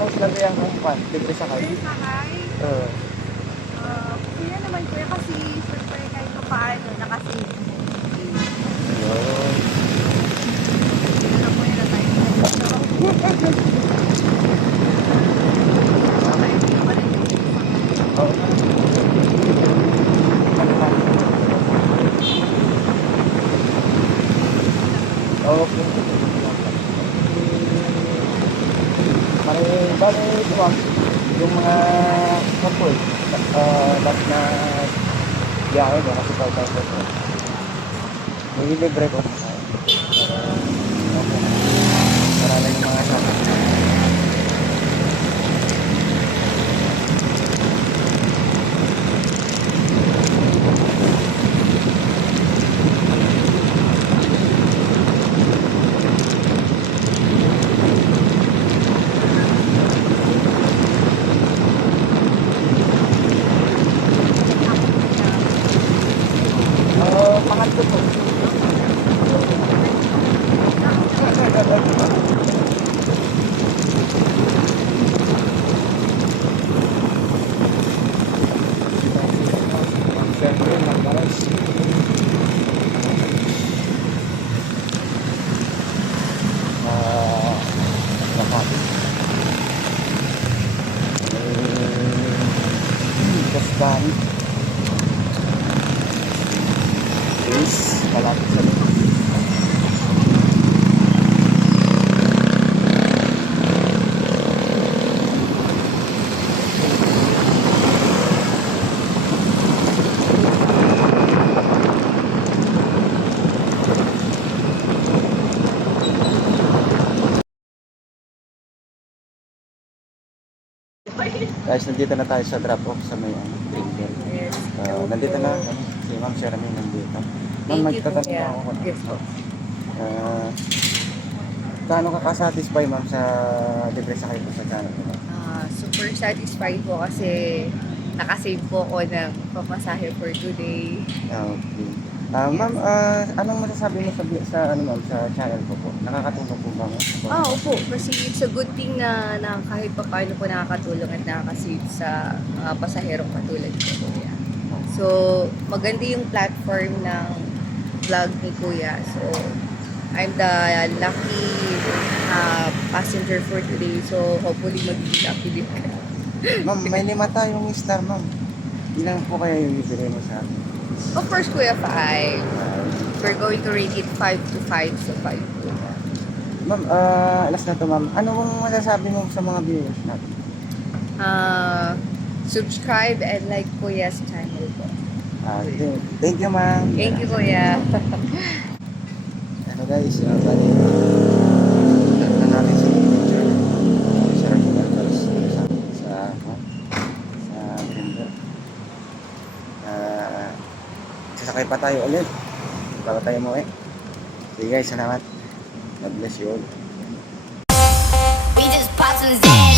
most lagayan kong pan, libre sa kayo. Libre sakay? Kuya naman kuya kasi syempre kahit pa paano nakasave. Yun. Ano po yun na tayo? Okay, hindi naman rin yung sakay. Oo. Okay. Bale, ma'am, yung mga couple, dapat na biyahe mo kasi part-time ko. May libre ko. Okay. Marami yung mga sabi. Pangatlo po. Siyempre, magbaras. Makati. Kasbani. Please, malapit sa loob. Guys, nandito na tayo sa drop-off sa may Greenbelt. Yes. Nandito na si Ma'am Sheramy nandito. Ma'am, Thank you, magtatanong kuya. ako kung Yes po. gaano ka ka-satisfy, Ma'am, sa libre sa kayo sa channel ko? Super satisfied po kasi nakasave po ako ng pamasahe for today. Okay. Ma'am, anong masasabi mo sa ano, Ma'am, sa channel ko po? Nakakatulong po ba, Ma'am? Opo, kasi it's a good thing na kahit pa paano po nakakatulong at nakakasave sa mga pasaherong katulad ko, kuya. So, maganda yung platform ng vlog ni kuya. So, I'm the lucky passenger for today. So, hopefully magiging lucky din ka. Ma'am, may 5 tayong star, Ma'am. Ilan po kaya yung ibigay mo sa akin? Of course, kuya, 5. We're going to rate it 5 to 5. So, 5 po. Ma'am, alas na to, Ma'am. Ano mong masasabi mo sa mga viewers natin? Subscribe and like kuya's channel po. Thank you, Ma'am. Thank you, kuya. Ano guys, bali, na natin sa picture. Share ko na para sa Greenbelt. Sasakay pa tayo ulit bago tayo mo Sige guys, salamat. God bless you all. We just pop some Zan.